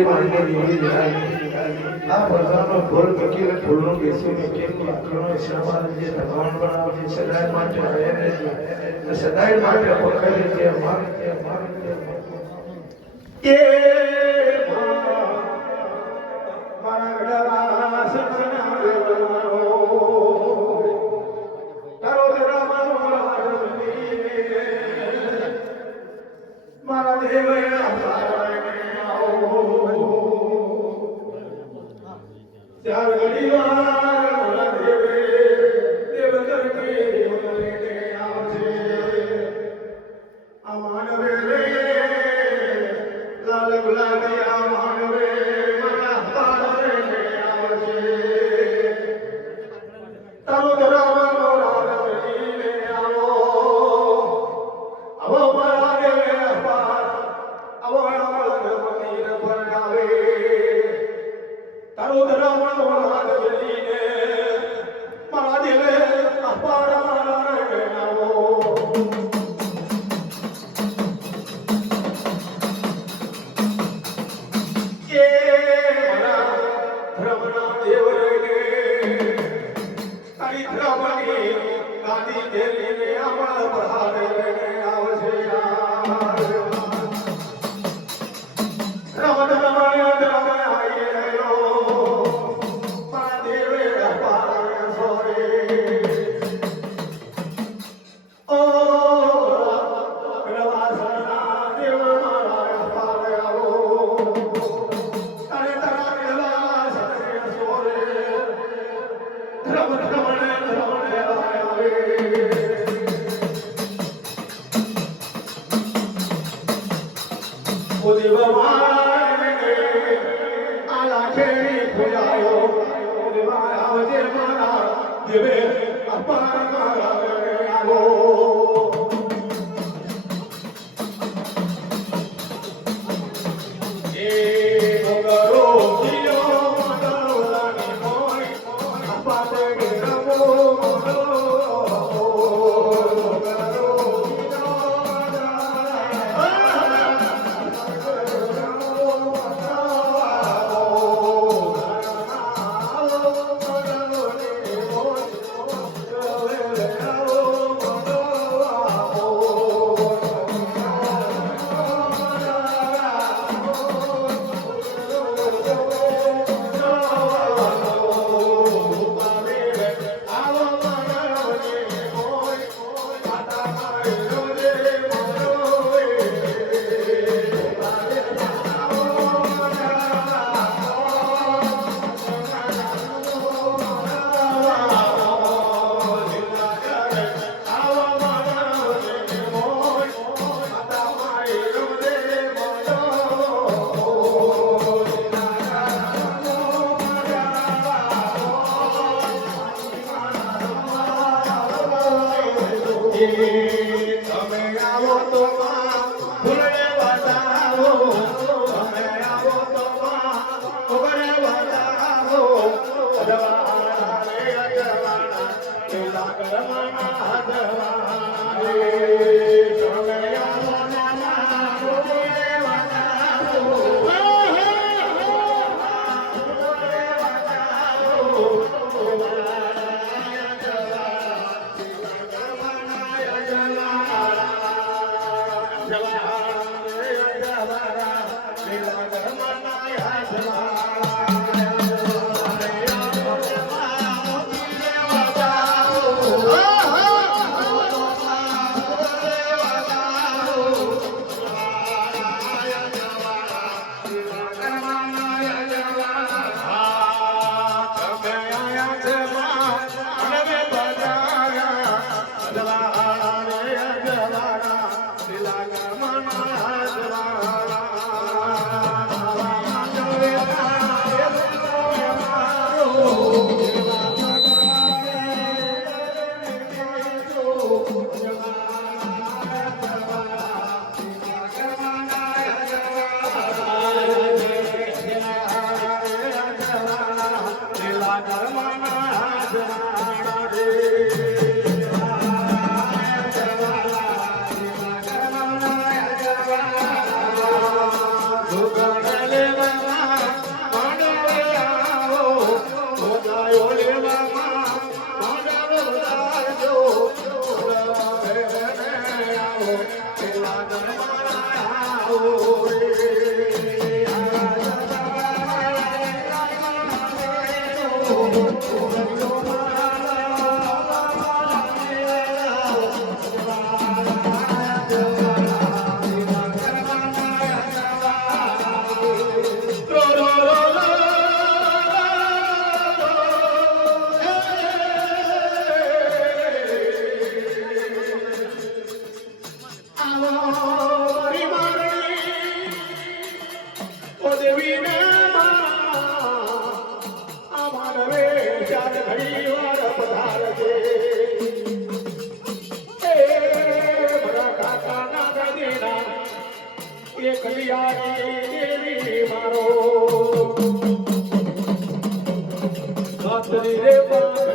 મારી મનને લીલી લીલાઈ મૂકીને ફૂલનો બેસીને જે ભગવાન બનાવે સદાય માટે રહે સદાય માટે પકડી તે અમારે খুঁজবে মা Yeah. મારો. રે પા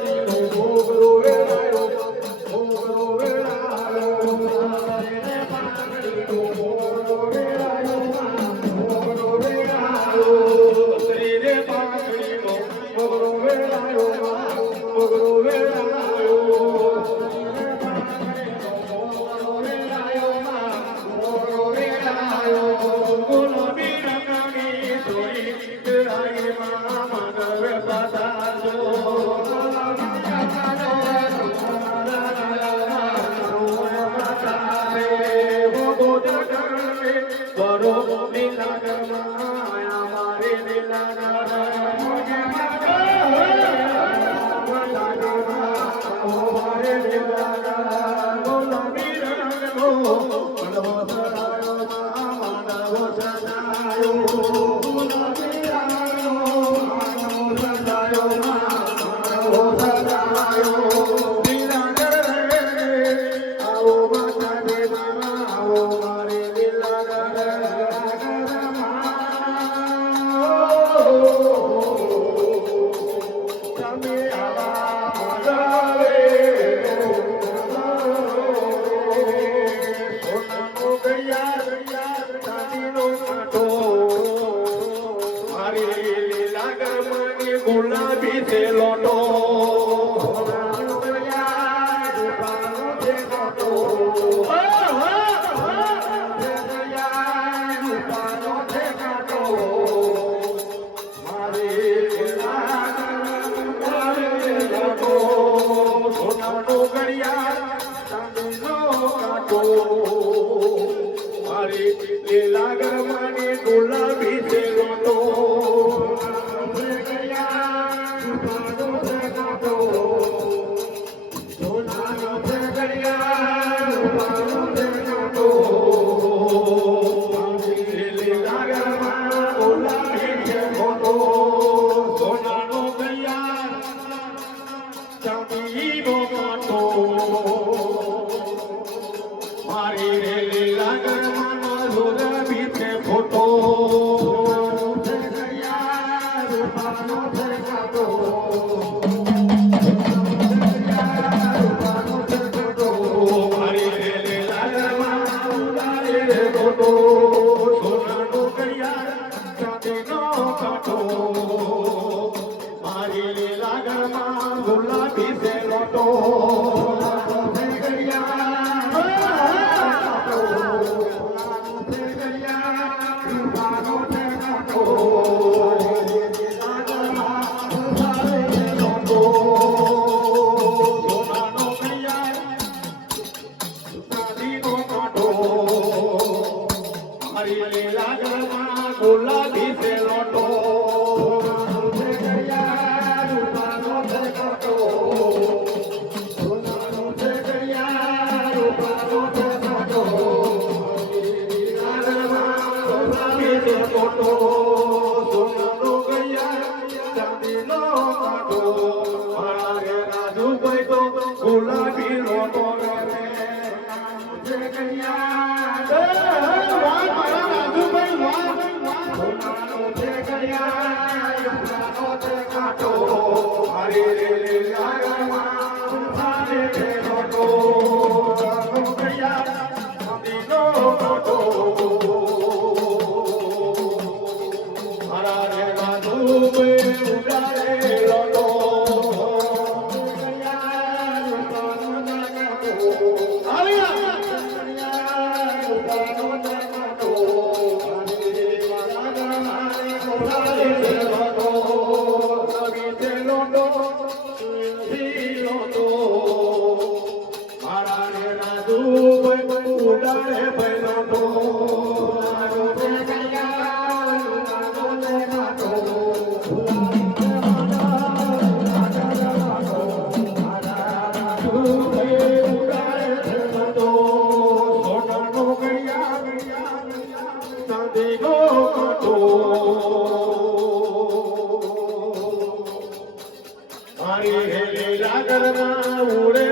la la la ছোট মাঠে কাটো સાગરમાં ઉડે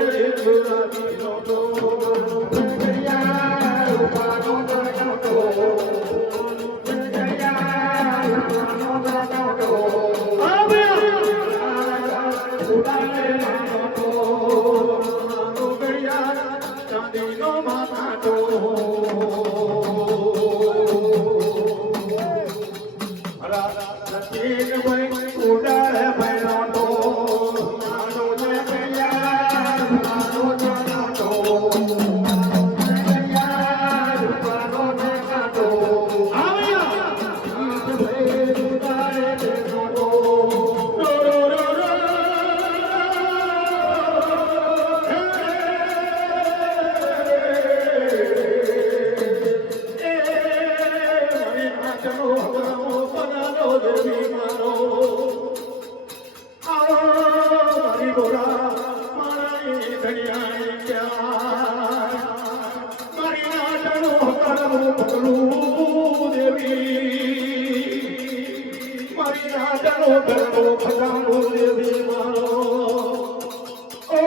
મારી રાજાનો બેડો ખજાનો દેવી મારો ઓ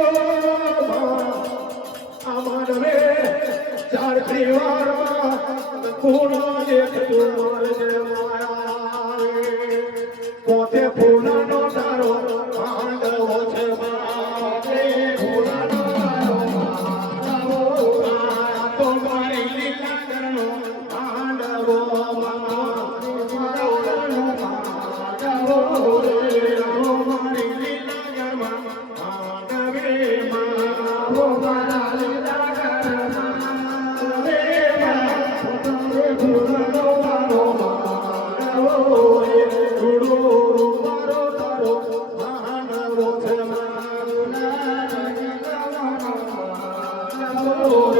અમાર રે ચાર પરિવારમાં કોણ એક તું મારે Oh,